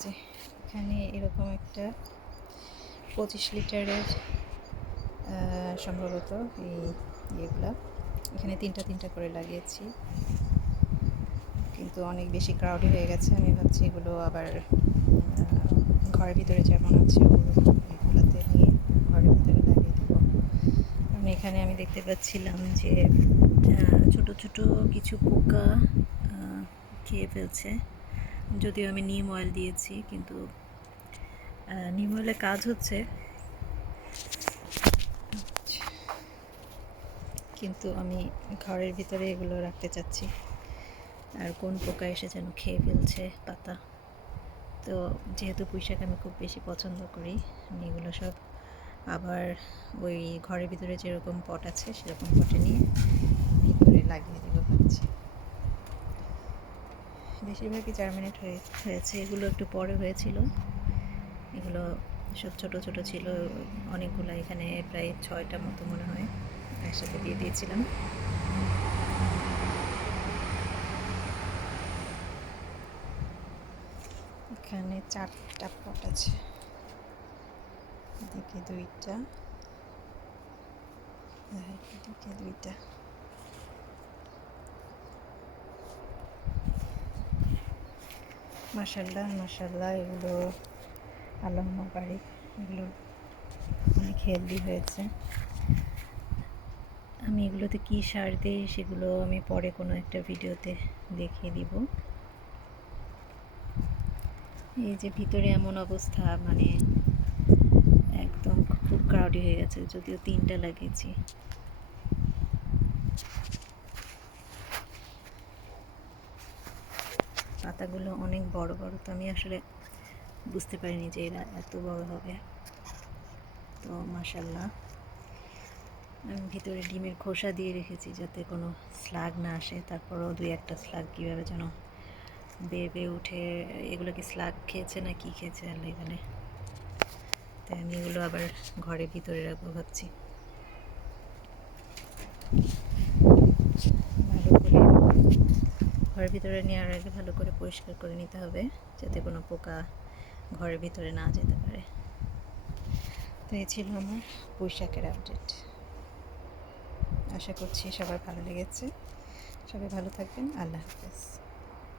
যে এখানে এরকম একটা 25 লিটারের সম্ভবত এই ইয়েগুলা এখানে তিনটা তিনটা করে লাগিয়েছি, কিন্তু অনেক বেশি ক্রাউডি হয়ে গেছে। আমি ভাবছি এগুলো আবার ঘরের ভিতরে যেমন আছে এগুলোতে নিয়ে ঘরের ভিতরে লাগিয়ে দেবো। কারণ এখানে আমি দেখতে পাচ্ছিলাম যে ছোট ছোট কিছু পোকা খেয়ে ফেলছে। যদিও আমি নিম অয়েল দিয়েছি, কিন্তু নিম অয়েলের কাজ হচ্ছে, কিন্তু আমি ঘরের ভিতরে এগুলো রাখতে চাচ্ছি। আর কোন পোকা এসে যেন খেয়ে ফেলছে পাতা। তো যেহেতু পুঁইশাক আমি খুব বেশি পছন্দ করি, আমি এগুলো সব আবার ওই ঘরের ভিতরে যেরকম পট আছে সেরকম পটে নিয়ে ভিতরে লাগিয়ে দেবো ভাবছি। বেশিরভাগই জার্মিনেট হয়েছে, এগুলো একটু পরে হয়েছিল। এগুলো সব ছোট ছোট ছিল অনেকগুলো, এখানে প্রায় 6টা মতো মনে হয় একসাথে দিয়ে দিয়েছিলাম। এখানে 4টা পট আছে, এদিকে 2টা, এদিকে 2টা। মাশাল্লাহ মাশাল্লাহ, এগুলো আল্লাহুম্মা বারিক, এগুলো অনেক হেলদি হয়েছে। আমি এগুলোতে কী সার দিই সেগুলো আমি পরে কোনো একটা ভিডিওতে দেখিয়ে দিব। এই যে ভিতরে এমন অবস্থা, মানে একদম খুব ক্রাউডি হয়ে গেছে, যদিও 3টা লাগিয়েছি। পাতাগুলো অনেক বড় বড়, তো আমি আসলে বুঝতে পারিনি যে এরা এত বড় হবে। তো মাশাল্লাহ, আমি ভিতরে ডিমের খোসা দিয়ে রেখেছি যাতে কোনো স্লাগ না আসে। তারপরও 2-1টা স্লাগ কীভাবে যেন বেয়ে উঠে, এগুলো কি স্লাগ খেয়েছে না কি খেয়েছে আল্লাহ জানে। তাই আমি এগুলো আবার ঘরের ভিতরে রাখবো ভাবছি। ভালো করে ঘরের ভিতরে নেওয়ার আগে ভালো করে পরিষ্কার করে নিতে হবে, যাতে কোনো পোকা ঘরের ভিতরে না যেতে পারে। তো এই ছিল আমার পুঁইশাকের আপডেট। আশা করছি সবার ভালো লেগেছে। সবাই ভালো থাকবেন। আল্লাহ হাফেজ।